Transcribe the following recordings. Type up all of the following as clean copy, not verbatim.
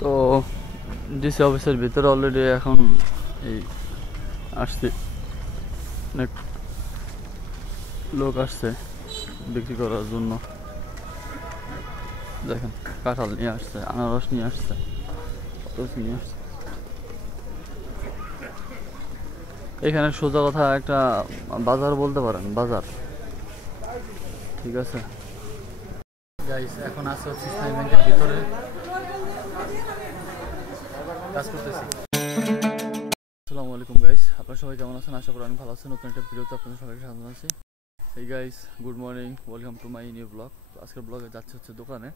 তো ডিসি অফিসের ভিতরে অলরেডি এখন এই আসছে, অনেক লোক আসছে বিক্রি করার জন্য। দেখেন কাঁঠাল নিয়ে আসছে, আনারস নিয়ে আসছে, নিয়ে আসছে। এখানে সোজা কথা একটা বাজার বলতে পারেন, বাজার। ঠিক আছে গাইস, এখন আছে হচ্ছে ইসলামী ব্যাংকের ভিতরে কাজ করতেছি। আসসালামু আলাইকুম গাইস, আপনারা সবাই কেমন আছেন? আশা করি অনেক ভালো আছেন। নতুন একটা ভিডিওতে আপনাদের সবাইকে স্বাগত জানাচ্ছি। এই guys, good morning, welcome to my new blog. আজকের ব্লগে যাচ্ছে হচ্ছে দোকানে।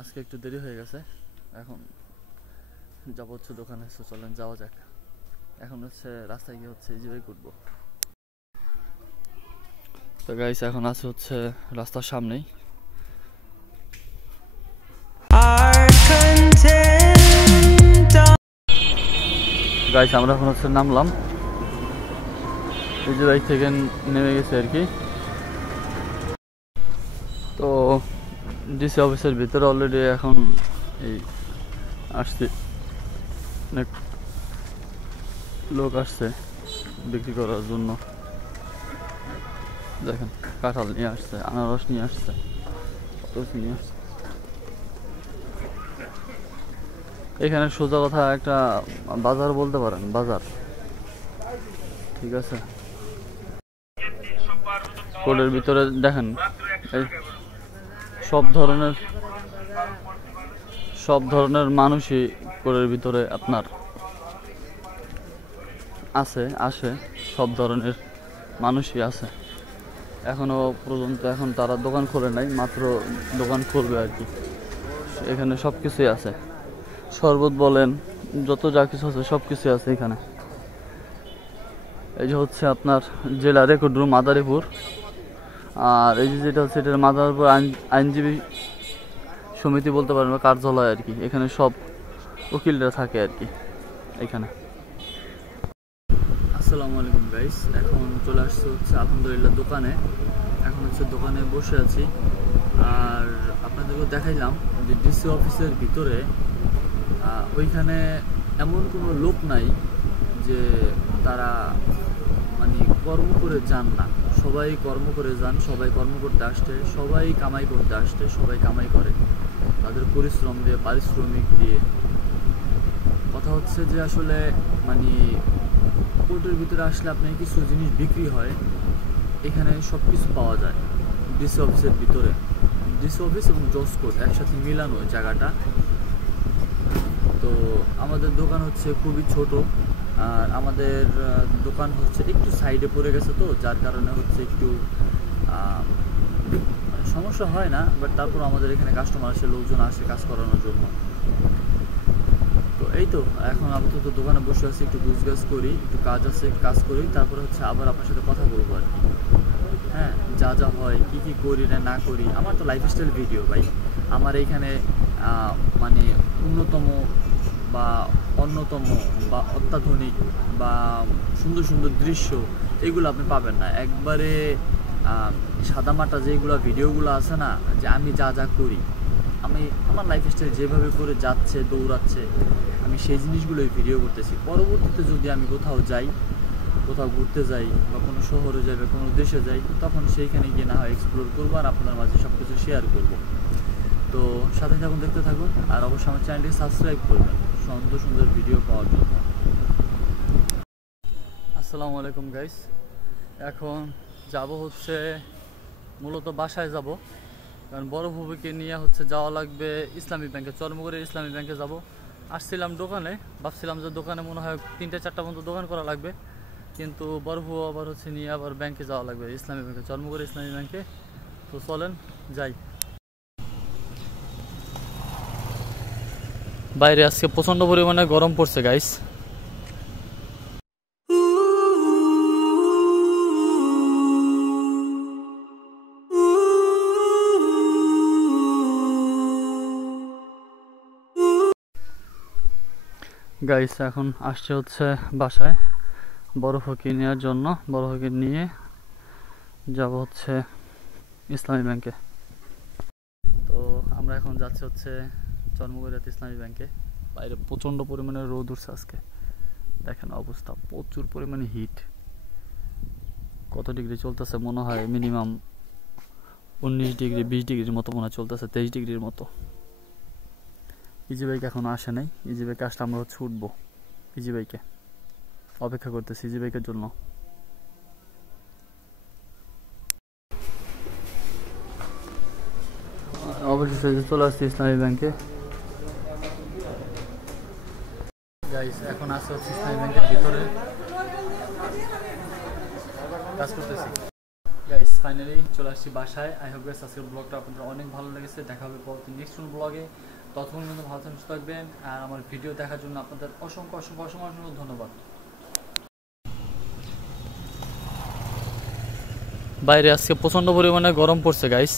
আজকে একটু দেরি হয়ে গেছে, এখন যাবো হচ্ছে দোকানে। তো চলেন যাওয়া যাক। এখন হচ্ছে রাস্তায় গিয়ে হচ্ছে এই জায়গায় ঘুরবো। তো গাইস, এখন আছে হচ্ছে রাস্তার সামনেই। গাইস, আমরা এখন হচ্ছে নামলাম, এই যে বাইক থেকে নেমে গেছে আর কি। তো ডিসি অফিসের ভিতরে অলরেডি এখন এই আসছে, অনেক লোক আসছে বিক্রি করার জন্য। দেখেন কাঁঠাল নিয়ে আসছে, আনারস নিয়ে আসছে, নিয়ে আসছে। এখানে সোজা কথা একটা বাজার বলতে পারেন, বাজার। ঠিক আছে, কোর্টের ভিতরে দেখেন এই সব ধরনের মানুষই কোর্টের ভিতরে আপনার আসে, সব ধরনের মানুষই আছে। এখনো পর্যন্ত এখন তারা দোকান খোলে নাই, মাত্র দোকান খুলবে আর কি। এখানে সব কিছুই আছে, শরবত বলেন, যত যা কিছু আছে সব কিছুই আছে এখানে। এই যে হচ্ছে আপনার জেলা রেকর্ড রুম মাদারীপুর, আর এই যে যেটা হচ্ছে এটা মাদারীপুর আইনজীবী সমিতি বলতে পারেন, বা কার্যালয় আর কি। এখানে সব উকিলরা থাকে আর কি এখানে। আসসালামু আলাইকুম গাইস, এখন চলে আসছে হচ্ছে আলহামদুলিল্লাহ দোকানে। এখন হচ্ছে দোকানে বসে আছি, আর আপনাদেরকে দেখাইলাম যে ডিসি অফিসের ভিতরে ওইখানে এমন কোনো লোক নাই যে তারা মানে কর্ম করে যান না। সবাই কর্ম করে যান, সবাই কর্ম করতে আসছে, সবাই কামাই করতে আসছে, সবাই কামাই করে তাদের পরিশ্রম দিয়ে, পারিশ্রমিক দিয়ে। কথা হচ্ছে যে আসলে মানে কোর্টের ভিতরে আসলে আপনার কিছু জিনিস বিক্রি হয়, এখানে সব কিছু পাওয়া যায় ডিসি অফিসের ভিতরে। ডিসি অফিস এবং জজ কোর্ট একসাথে মিলানো জায়গাটা। তো আমাদের দোকান হচ্ছে খুবই ছোট, আর আমাদের দোকান হচ্ছে একটু সাইডে পড়ে গেছে, তো যার কারণে হচ্ছে একটু সমস্যা হয় না। বাট তারপর আমাদের এখানে কাস্টমার আসে, লোকজন আসে কাজ করানোর জন্য। তো এই তো এখন আপাতত দোকানে বসে আছি, একটু গুছগাছ করি, একটু কাজ আছে কাজ করি, তারপরে হচ্ছে আবার আপনার সাথে কথা বলবো আর কি। হ্যাঁ, যা যা হয়, কি কি করি না করি। আমার তো লাইফস্টাইল ভিডিও ভাই। আমার এইখানে মানে অন্যতম বা অন্যতম বা অত্যাধুনিক বা সুন্দর সুন্দর দৃশ্য এগুলো আপনি পাবেন না। একবারে সাদামাটা যেগুলো ভিডিওগুলো আছে না, যে আমি যা যা করি, আমি আমার লাইফস্টাইল যেভাবে করে যাচ্ছে, দৌড়াচ্ছে, আমি সেই জিনিসগুলোই ভিডিও করতেছি। পরবর্তীতে যদি আমি কোথাও যাই, কোথাও ঘুরতে যাই, বা কোনো শহরে যাই, বা কোনো দেশে যাই, তখন সেইখানে গিয়ে না হয় এক্সপ্লোর করবো, আর আপনার মাঝে সব কিছু শেয়ার করবো। তো সাথে থাকুন, দেখতে থাকুন, আর অবশ্যই আমার চ্যানেলটি সাবস্ক্রাইব করবেন সুন্দর সুন্দর ভিডিও পাওয়ার জন্য। আসসালামু আলাইকুম গাইস, এখন যাব হচ্ছে মূলত বাসায় যাব, কারণ বড় ভূমিকে নিয়ে হচ্ছে যাওয়া লাগবে ইসলামী ব্যাংকে, চরমগড়ের ইসলামী ব্যাংকে যাব। আসছিলাম দোকানে, ভাবছিলাম যে দোকানে মনে হয় 3-4টা পর্যন্ত দোকান করা লাগবে, কিন্তু বড় ভূ আবার হচ্ছে নিয়ে আবার ব্যাংকে যাওয়া লাগবে, ইসলামী ব্যাংকে, চরমগড়ের ইসলামী ব্যাংকে। তো চলেন যাই। বাইরে আজকে প্রচন্ড পরিমাণে গরম পড়ছে গাইস। গাইস, এখন আসছে হচ্ছে বাসায় বড় ফকির নেওয়ার জন্য। বড় ফকির নিয়ে যাব হচ্ছে ইসলামী ব্যাংকে। তো আমরা এখন যাচ্ছি হচ্ছে চরমুগরিয়াতে ইসলামী ব্যাংকে। বাইরে প্রচণ্ড পরিমাণে রোদ উঠছে আজকে, দেখেন অবস্থা, প্রচুর পরিমাণে হিট। কত ডিগ্রি চলতেছে মনে হয় মিনিমাম 19 ডিগ্রি 20 ডিগ্রির মতো মনে হয় চলতেছে, 23 ডিগ্রির মতো। ইজি বাইক এখন আসে নাই, ইজি বাইকে আসলে আমরা হচ্ছে উঠবো। ইজি বাইকে অপেক্ষা করতেছি ইজি বাইকের জন্য। অবশেষে চলে আসছি ইসলামী ব্যাংকে। গাইস এখন আসছে হচ্ছে ইসলামী ব্যাংকের ভিতরে, কাজ করতেছি। গাইস ফাইনালি চলে আসছি বাসায়। আই হোপ গাইস আজকের ব্লগটা আপনাদের অনেক ভালো লেগেছে। দেখা হবে পরবর্তী নেক্সট কোন ব্লগে। ততক্ষণ পর্যন্ত ভালো সুস্থ থাকবেন, আর আমার ভিডিও দেখার জন্য আপনাদের অসংখ্য অসংখ্য অসংখ্য অসংখ্য ধন্যবাদ। বাইরে আজকে প্রচণ্ড পরিমাণে গরম পড়ছে গাইস।